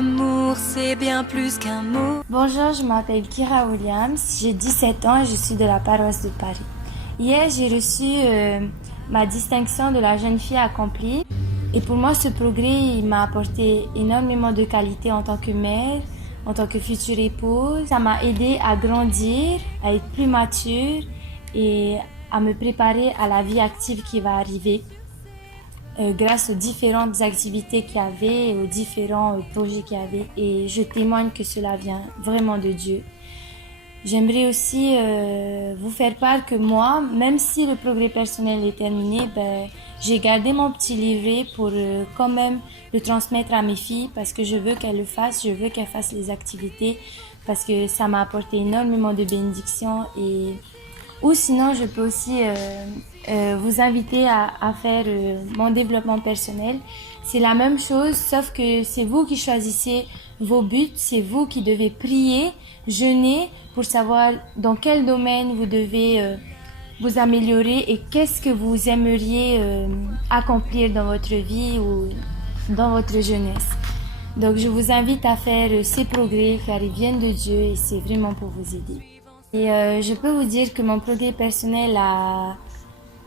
L'amour, c'est bien plus qu'un mot. Bonjour, je m'appelle Kira Williams, j'ai 17 ans et je suis de la paroisse de Paris. Hier, j'ai reçu ma distinction de la jeune fille accomplie. Et pour moi, ce progrès, il m'a apporté énormément de qualités en tant que mère, en tant que future épouse. Ça m'a aidé à grandir, à être plus mature et à me préparer à la vie active qui va arriver. Grâce aux différentes activités qu'il y avait et aux différents projets qu'il y avait. Et je témoigne que cela vient vraiment de Dieu. J'aimerais aussi vous faire part que moi, même si le progrès personnel est terminé, j'ai gardé mon petit livret pour quand même le transmettre à mes filles parce que je veux qu'elles le fassent, je veux qu'elles fassent les activités parce que ça m'a apporté énormément de bénédictions. Ou sinon, je peux aussi vous inviter à faire mon développement personnel. C'est la même chose, sauf que c'est vous qui choisissez vos buts, c'est vous qui devez prier, jeûner pour savoir dans quel domaine vous devez vous améliorer et qu'est-ce que vous aimeriez accomplir dans votre vie ou dans votre jeunesse. Donc je vous invite à faire ces progrès car ils viennent de Dieu et c'est vraiment pour vous aider. Et je peux vous dire que mon progrès personnel a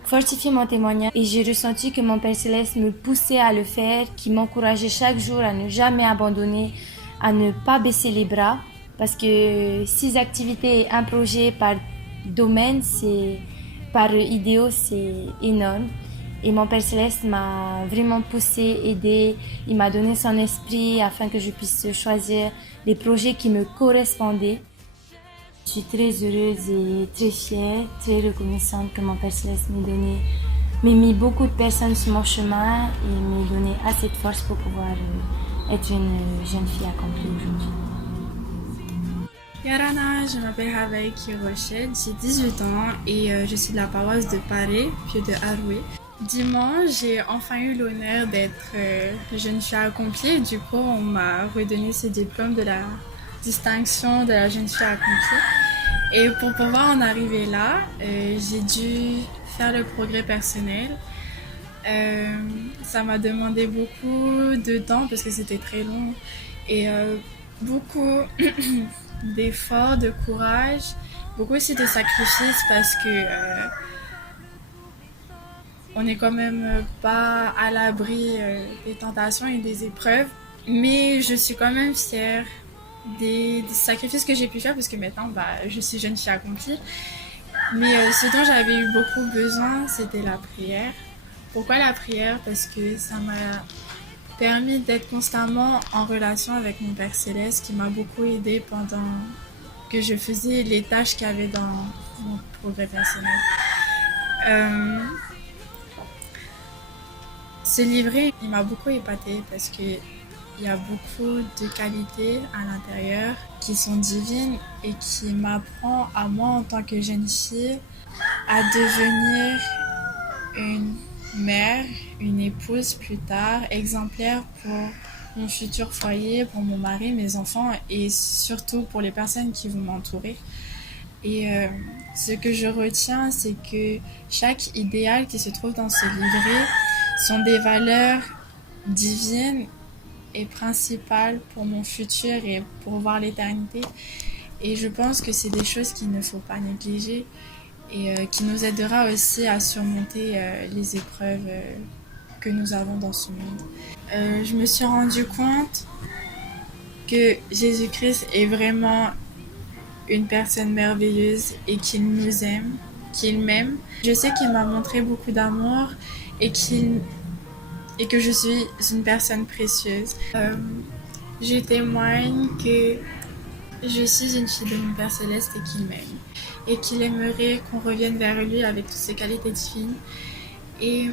fortifié mon témoignage et j'ai ressenti que mon Père Céleste me poussait à le faire, qui m'encourageait chaque jour à ne jamais abandonner, à ne pas baisser les bras parce que 6 activités et un projet par domaine, par idéaux, c'est énorme. Et mon Père Céleste m'a vraiment poussé, aidé, il m'a donné son esprit afin que je puisse choisir les projets qui me correspondaient. Je suis très heureuse et très fière, très reconnaissante que mon Père Céleste m'ait mis beaucoup de personnes sur mon chemin et m'ait donné assez de force pour pouvoir être une jeune fille accomplie aujourd'hui. Yarana, je m'appelle Haveiki Rochette, j'ai 18 ans et je suis de la paroisse de Paris, puis de Arouet. Dimanche, j'ai enfin eu l'honneur d'être jeune fille accomplie. Du coup, on m'a redonné ce diplôme de la distinction de la jeune fille accomplie. Et pour pouvoir en arriver là, j'ai dû faire le progrès personnel. Ça m'a demandé beaucoup de temps parce que c'était très long et beaucoup d'efforts, de courage, beaucoup aussi de sacrifices parce que on n'est quand même pas à l'abri des tentations et des épreuves. Mais je suis quand même fière des sacrifices que j'ai pu faire parce que maintenant je suis jeune fille accomplie. Mais ce dont j'avais eu beaucoup besoin, c'était la prière. Pourquoi la prière? Parce que ça m'a permis d'être constamment en relation avec mon Père Céleste qui m'a beaucoup aidée pendant que je faisais les tâches qu'il y avait dans mon progrès personnel. Ce livret, il m'a beaucoup épatée parce que il y a beaucoup de qualités à l'intérieur qui sont divines et qui m'apprend à moi en tant que jeune fille à devenir une mère, une épouse plus tard, exemplaire pour mon futur foyer, pour mon mari, mes enfants et surtout pour les personnes qui vont m'entourer. Et ce que je retiens, c'est que chaque idéal qui se trouve dans ce livret sont des valeurs divines et principale pour mon futur et pour voir l'éternité. Et je pense que c'est des choses qu'il ne faut pas négliger et qui nous aidera aussi à surmonter les épreuves que nous avons dans ce monde. Je me suis rendu compte que Jésus-Christ est vraiment une personne merveilleuse et qu'il nous aime, qu'il m'aime. Je sais qu'il m'a montré beaucoup d'amour et que je suis une personne précieuse. Je témoigne que je suis une fille de mon Père Céleste et qu'il m'aime. Et qu'il aimerait qu'on revienne vers lui avec toutes ses qualités divines. Et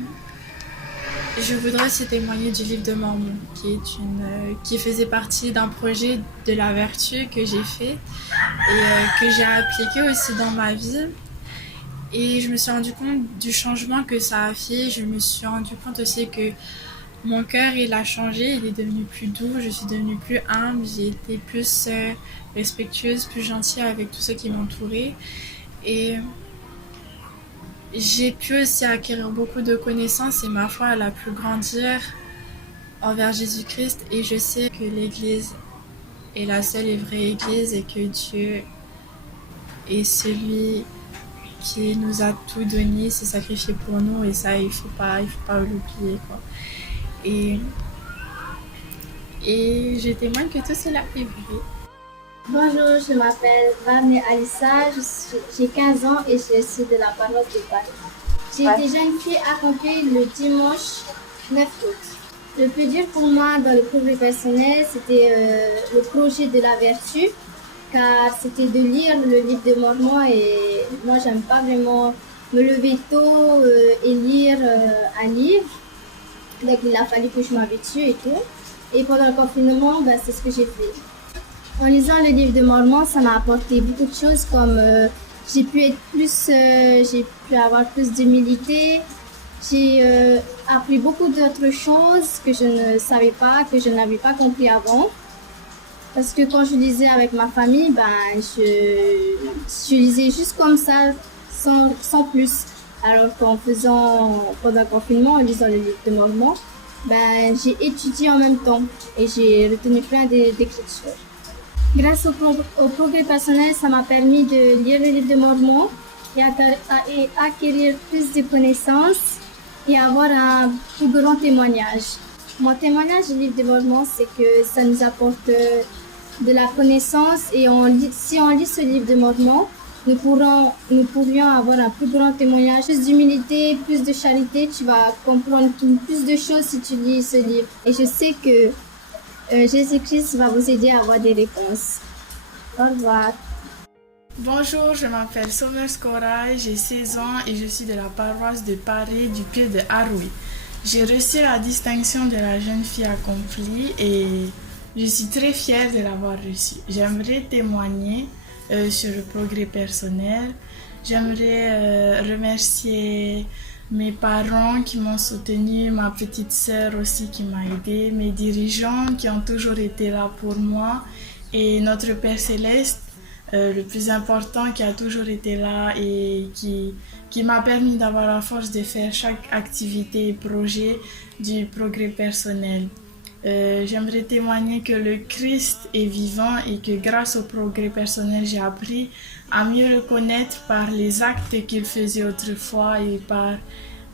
je voudrais aussi témoigner du livre de Mormon, qui faisait partie d'un projet de la vertu que j'ai fait et que j'ai appliqué aussi dans ma vie. Et je me suis rendu compte du changement que ça a fait. Je me suis rendu compte aussi que mon cœur, il a changé. Il est devenu plus doux. Je suis devenue plus humble. J'ai été plus respectueuse, plus gentille avec tous ceux qui m'entouraient. Et j'ai pu aussi acquérir beaucoup de connaissances et ma foi, elle a pu grandir envers Jésus-Christ et je sais que l'Église est la seule et vraie Église et que Dieu est celui qui nous a tout donné, s'est sacrifié pour nous et ça il faut pas l'oublier quoi. Et je témoigne que tout cela est vrai. Bonjour, je m'appelle Vane Alissa, j'ai 15 ans et je suis de la paroisse de Paris. J'ai été jeune fille accomplie le dimanche 9 août. Le plus dur pour moi dans le progrès personnel, c'était le projet de la vertu, car c'était de lire le livre de Mormon et moi j'aime pas vraiment me lever tôt et lire un livre. Donc il a fallu que je m'habitue et tout. Et pendant le confinement, c'est ce que j'ai fait. En lisant le livre de Mormon, ça m'a apporté beaucoup de choses comme j'ai pu avoir plus d'humilité. J'ai appris beaucoup d'autres choses que je ne savais pas, que je n'avais pas compris avant. Parce que quand je lisais avec ma famille, je lisais juste comme ça, sans plus. Alors pendant le confinement, en lisant le livre de Mormon, j'ai étudié en même temps et j'ai retenu plein d'écritures. Grâce au progrès personnel, ça m'a permis de lire le livre de Mormon et acquérir plus de connaissances et avoir un plus grand témoignage. Mon témoignage du livre de Mormon, c'est que ça nous apporte de la connaissance et si on lit ce livre de Mormon, nous pourrions avoir un plus grand témoignage, plus d'humilité, plus de charité. Tu vas comprendre plus de choses si tu lis ce livre. Et je sais que Jésus-Christ va vous aider à avoir des réponses. Au revoir. Bonjour, je m'appelle Somers Koray, j'ai 16 ans et je suis de la paroisse de Paris du pied de Haroui. J'ai reçu la distinction de la jeune fille accomplie et je suis très fière de l'avoir reçue. J'aimerais témoigner sur le progrès personnel. J'aimerais remercier mes parents qui m'ont soutenue, ma petite sœur aussi qui m'a aidée, mes dirigeants qui ont toujours été là pour moi et notre Père Céleste, le plus important qui a toujours été là et qui m'a permis d'avoir la force de faire chaque activité et projet du progrès personnel. J'aimerais témoigner que le Christ est vivant et que grâce au progrès personnel, j'ai appris à mieux le connaître par les actes qu'il faisait autrefois et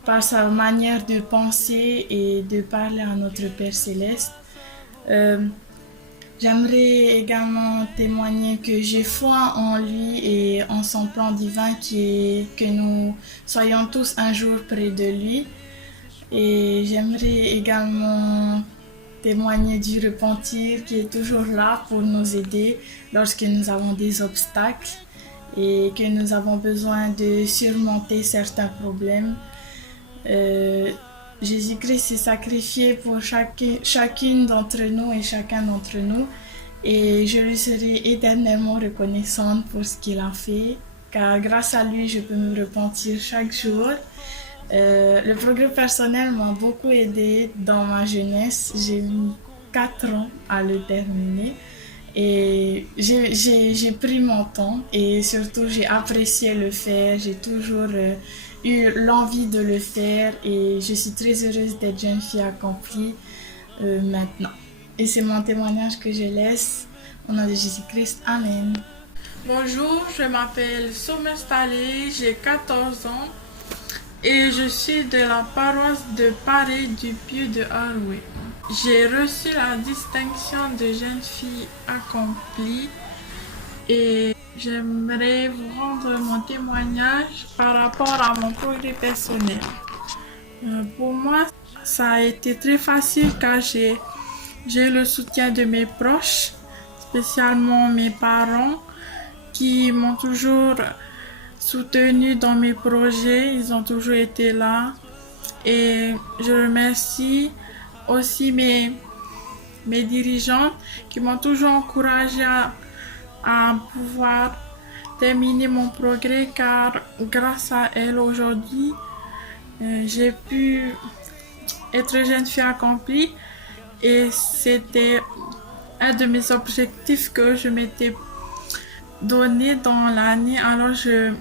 par sa manière de penser et de parler à notre Père Céleste. J'aimerais également témoigner que j'ai foi en lui et en son plan divin qui est que nous soyons tous un jour près de lui. Et j'aimerais également témoigner du repentir qui est toujours là pour nous aider lorsque nous avons des obstacles et que nous avons besoin de surmonter certains problèmes. Jésus-Christ s'est sacrifié pour chacune d'entre nous et chacun d'entre nous et je lui serai éternellement reconnaissante pour ce qu'il a fait car grâce à lui je peux me repentir chaque jour. Le progrès personnel m'a beaucoup aidé dans ma jeunesse. J'ai mis 4 ans à le terminer et j'ai pris mon temps et surtout j'ai apprécié le faire. J'ai toujours eu l'envie de le faire et je suis très heureuse d'être jeune fille accomplie maintenant. Et c'est mon témoignage que je laisse au nom de Jésus-Christ. Amen. Bonjour, je m'appelle Somers Talé, j'ai 14 ans. Et je suis de la paroisse de Paris du pied de Haroui. J'ai reçu la distinction de jeune fille accomplie et j'aimerais vous rendre mon témoignage par rapport à mon progrès personnel. Pour moi, ça a été très facile car j'ai le soutien de mes proches, spécialement mes parents qui m'ont toujours soutenu dans mes projets, ils ont toujours été là et je remercie aussi mes dirigeants qui m'ont toujours encouragé à pouvoir terminer mon progrès car grâce à elles aujourd'hui j'ai pu être jeune fille accomplie et c'était un de mes objectifs que je m'étais donné dans l'année. Alors je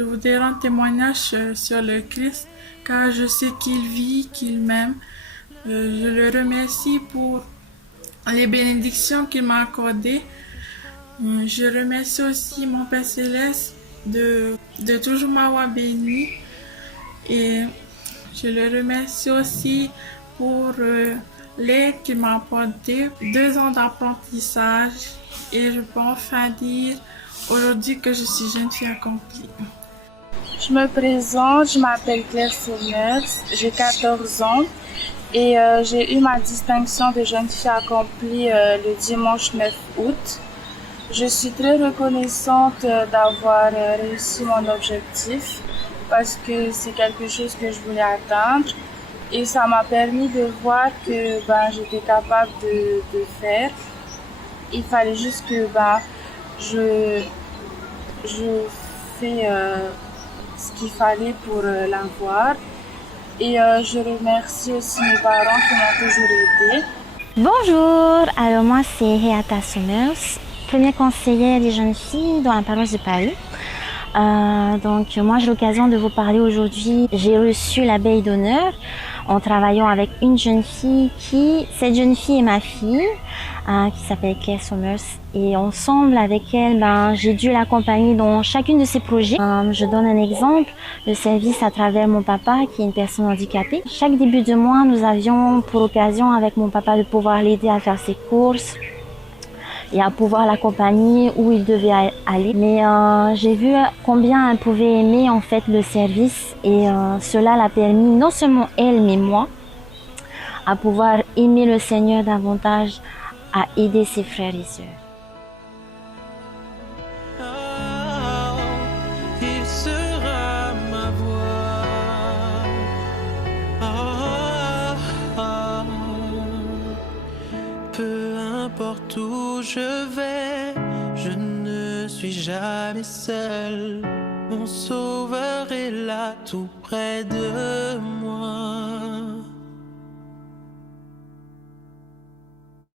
voudrais rendre témoignage sur le Christ car je sais qu'il vit, qu'il m'aime. Je le remercie pour les bénédictions qu'il m'a accordées. Je remercie aussi mon Père Céleste de toujours m'avoir béni. Et je le remercie aussi pour l'aide qu'il m'a apporté, 2 ans d'apprentissage. Et je peux enfin dire aujourd'hui que je suis jeune fille accomplie. Je me présente, je m'appelle Claire Somers, j'ai 14 ans et j'ai eu ma distinction de jeune fille accomplie le dimanche 9 août. Je suis très reconnaissante d'avoir réussi mon objectif parce que c'est quelque chose que je voulais atteindre et ça m'a permis de voir que j'étais capable de faire. Il fallait juste que je fais ce qu'il fallait pour l'avoir. Et je remercie aussi mes parents qui m'ont toujours aidée. Bonjour, alors moi c'est Heata Somers, première conseillère des jeunes filles dans la paroisse de Paris. Donc moi j'ai l'occasion de vous parler aujourd'hui. J'ai reçu l'abeille d'honneur en travaillant avec une jeune fille cette jeune fille est ma fille, qui s'appelle Claire Somers. Et ensemble avec elle, j'ai dû l'accompagner dans chacune de ses projets. Je donne un exemple, le service à travers mon papa qui est une personne handicapée. Chaque début de mois, nous avions pour occasion avec mon papa de pouvoir l'aider à faire ses courses et à pouvoir l'accompagner où il devait aller. Mais j'ai vu combien elle pouvait aimer en fait le service et cela l'a permis, non seulement elle mais moi, à pouvoir aimer le Seigneur davantage, à aider ses frères et sœurs. Il sera ma voix. Peu importe où je vais, je ne suis jamais seul. Mon Sauveur est là tout près de moi.